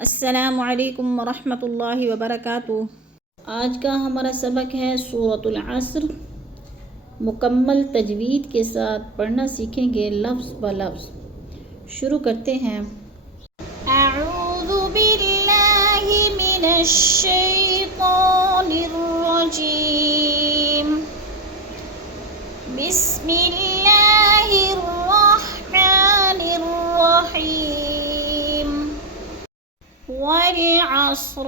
السلام علیکم ورحمۃ اللہ وبرکاتہ۔ آج کا ہمارا سبق ہے سورۃ العصر۔ مکمل تجوید کے ساتھ پڑھنا سیکھیں گے لفظ بہ لفظ۔ شروع کرتے ہیں۔ اعوذ باللہ من الشیطان الرجیم، بسم اللہ الرحمن الرحیم۔ والعصر،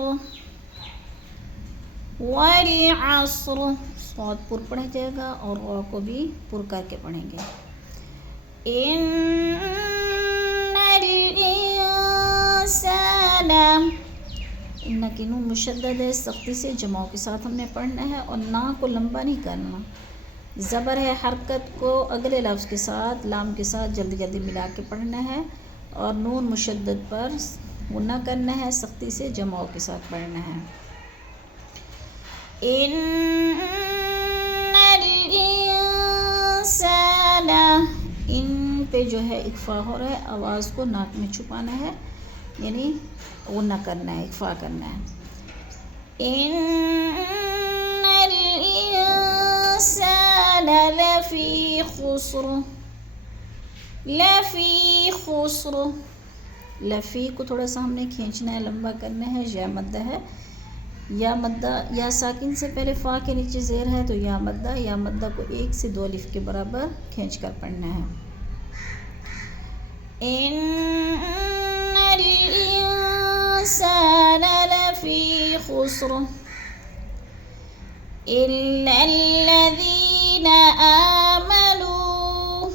والعصر صاد پر پڑھا جائے گا اور غ کو بھی پر کر کے پڑھیں گے۔ ان الانسان، ان کی نون مشدد ہے، سختی سے جماؤ کے ساتھ ہم نے پڑھنا ہے اور نا کو لمبا نہیں کرنا۔ زبر ہے، حرکت کو اگلے لفظ کے ساتھ لام کے ساتھ جلدی جلدی ملا کے پڑھنا ہے اور نون مشدد پر غنہ کرنا ہے، سختی سے جماؤ کے ساتھ پڑھنا ہے۔ ان الانسان، ان پہ جو ہے اخفا ہو رہا ہے، آواز کو ناک میں چھپانا ہے، یعنی غنہ کرنا ہے، اخفا کرنا ہے۔ ان الانسان لفی خسر، لفی خسر، لفی کو تھوڑا سا ہم نے کھینچنا ہے، لمبا کرنا ہے، یا مدہ ہے، یا مدہ یا ساکن سے پہلے فا کے نیچے زیر ہے تو یا مدہ کو 1 سے 2 الف کے برابر کھینچ کر پڑھنا ہے۔ ان الانسان لفی خسر الا الذین آمنوا،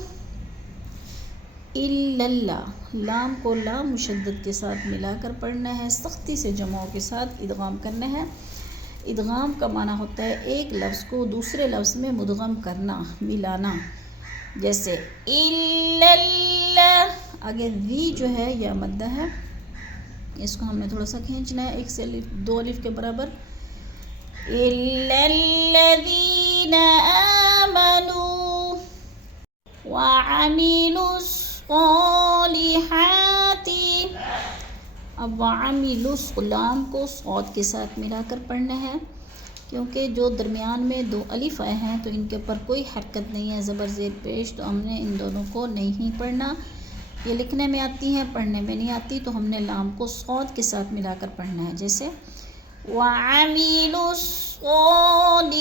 الا، لام کو لام مشدد کے ساتھ ملا کر پڑھنا ہے، سختی سے جماؤ کے ساتھ ادغام کرنا ہے۔ ادغام کا معنی ہوتا ہے ایک لفظ کو دوسرے لفظ میں مدغم کرنا، ملانا، جیسے الا اللہ، آگے وی جو ہے یا مدہ ہے، اس کو ہم نے تھوڑا سا کھینچنا ہے 1 سے 2 الف کے برابر۔ الا الذین آمنوا وعملوا الصالحات، اب وعملوا، لام کو صاد کے ساتھ ملا کر پڑھنا ہے، کیونکہ جو درمیان میں 2 الف آئے ہیں تو ان کے اوپر کوئی حرکت نہیں ہے، زبر زیر پیش، تو ہم نے ان دونوں کو نہیں پڑھنا۔ یہ لکھنے میں آتی ہیں، پڑھنے میں نہیں آتی، تو ہم نے لام کو صاد کے ساتھ ملا کر پڑھنا ہے، جیسے وعملوا الصالحات،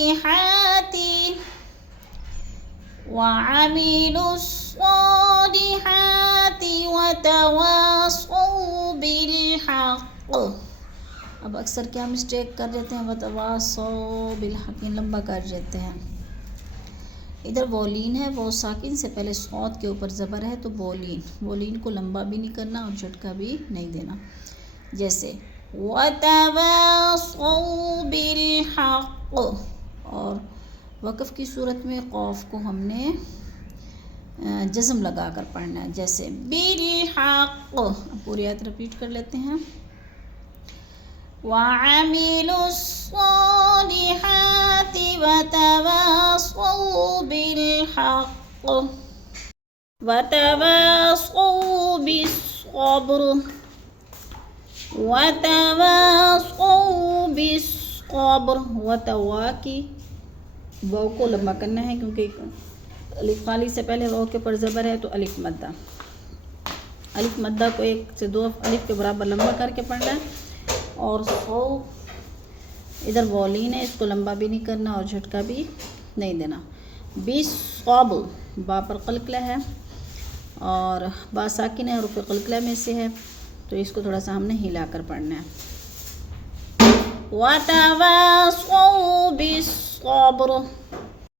وعملوا الصالحات وتواصوا بالحق۔ اب اکثر کیا مسٹیک کر دیتے ہیں، وتواصوا بالحق، لمبا کر دیتے ہیں۔ ادھر بولین ہے، وہ ساکن سے پہلے صاد کے اوپر زبر ہے تو بولین، بولین کو لمبا بھی نہیں کرنا اور جھٹکا بھی نہیں دینا، جیسے وتواصوا بالحق۔ اور وقف کی صورت میں قاف کو ہم نے جزم لگا کر پڑھنا ہے، جیسے بالحق۔ پوری آیت ریپیٹ کر لیتے ہیں۔ وعملوا الصالحات وتواصوا بالحق وتواصوا بالصبر وتواصوا بالصبر۔ وتوا کی واو کو لمبا کرنا ہے، کیونکہ الف خالی سے پہلے واو کے پر زبر ہے تو الف مدہ، الف مدہ کو 1 سے 2 الف کے برابر لمبا کر کے پڑھنا ہے۔ اور سو ادھر بولین ہے، اس کو لمبا بھی نہیں کرنا اور جھٹکا بھی نہیں دینا۔ بالصبر، با پر قلقلہ ہے اور با ساکن ہے، حروف قلقلہ میں سے ہے، تو اس کو تھوڑا سا ہم نے ہلا کر پڑھنا ہے۔ وتواصوا بالصبر،